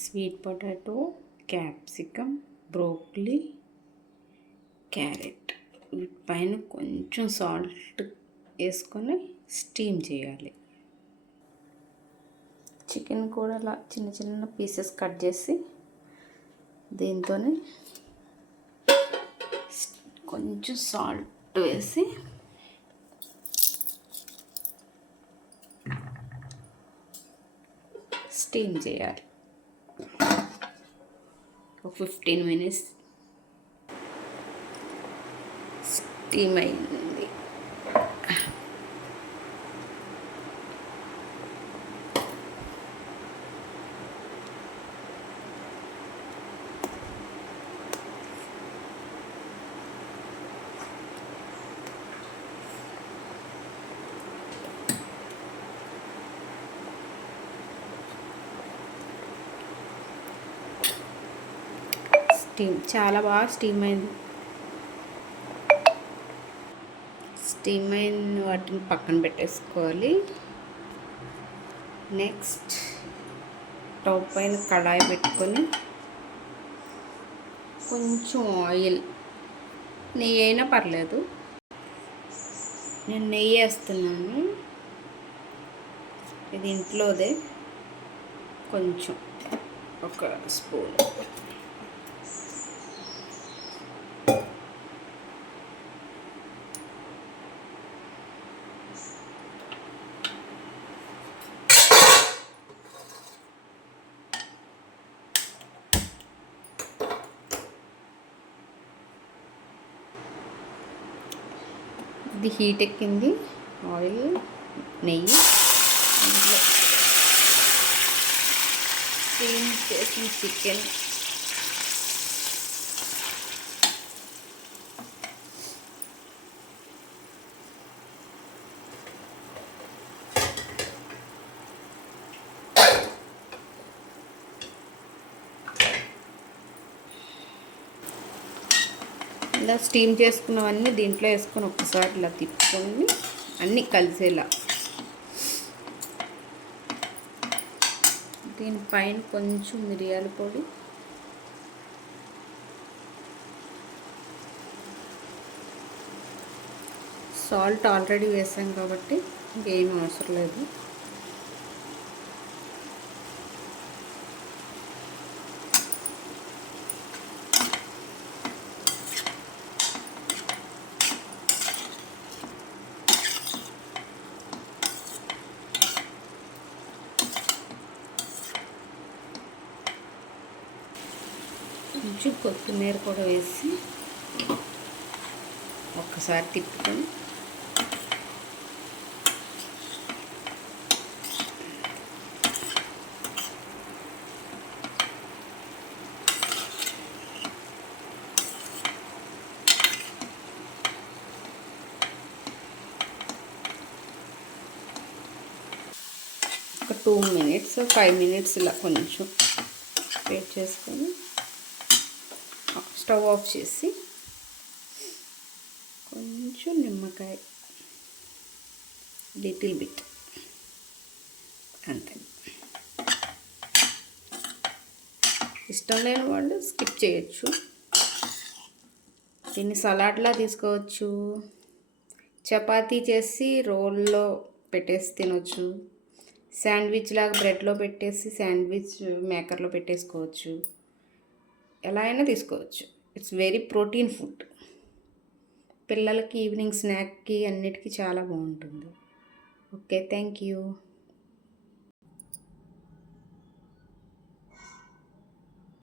Sweet potato, capsicum, broccoli, carrot వీటిపైన కొంచెం salt వేసుకొని స్టీమ్ చేయాలి. చికెన్ కూడా అలా చిన్న చిన్న పీసెస్ కట్ చేసి దీంతోనే కొంచెం సాల్ట్ వేసి స్టీమ్ చేయాలి. ఒక 15 minutes స్టీమ్ అయింది. చాలా బాగా స్టీమ్ అయింది. స్టీమ్ అయిన వాటిని పక్కన పెట్టేసుకోవాలి. నెక్స్ట్ స్టవ్ పైన కడాయి పెట్టుకొని కొంచెం ఆయిల్, నెయ్యి అయినా పర్లేదు, నేను నెయ్యి వేస్తున్నాను. ఇది ఇంట్లోదే, కొంచెం ఒక స్పూన్. ఇది హీట్ ఎక్కింది. ఆయిల్, నెయ్యి, అందులో స్టీమ్ చేసిన చికెన్, ఇలా స్టీమ్ చేసుకున్నవన్నీ దీంట్లో వేసుకొని ఒక్కసారి ఇలా తిప్పుకొని అన్నీ కలిసేలా. దీనిపైన కొంచెం మిరియాల పొడి, సాల్ట్ ఆల్రెడీ వేసాం కాబట్టి ఇంకేం అవసరం లేదు. కొంచెం కొత్తిమీర కూడా వేసి ఒక్కసారి తిప్పుకొని ఒక 2 minutes 5 minutes ఇలా కొంచెం వెయిట్ చేసుకొని స్టవ్ ఆఫ్ చేసి కొంచెం నిమ్మకాయ, లిటిల్ బిట్ అంతే. ఇష్టం లేని వాళ్ళు స్కిప్ చేయొచ్చు. దీన్ని సలాడ్లా తీసుకోవచ్చు, చపాతీ చేసి రోల్లో పెట్టేసి తినొచ్చు, శాండ్విచ్ లాగా బ్రెడ్లో పెట్టేసి శాండ్విచ్ మేకర్లో పెట్టేసుకోవచ్చు, ఎలా అయినా తీసుకోవచ్చు. It's very protein food. పిల్లలకి ఈవినింగ్ స్నాక్కి అన్నిటికీ చాలా బాగుంటుంది. Okay, thank you.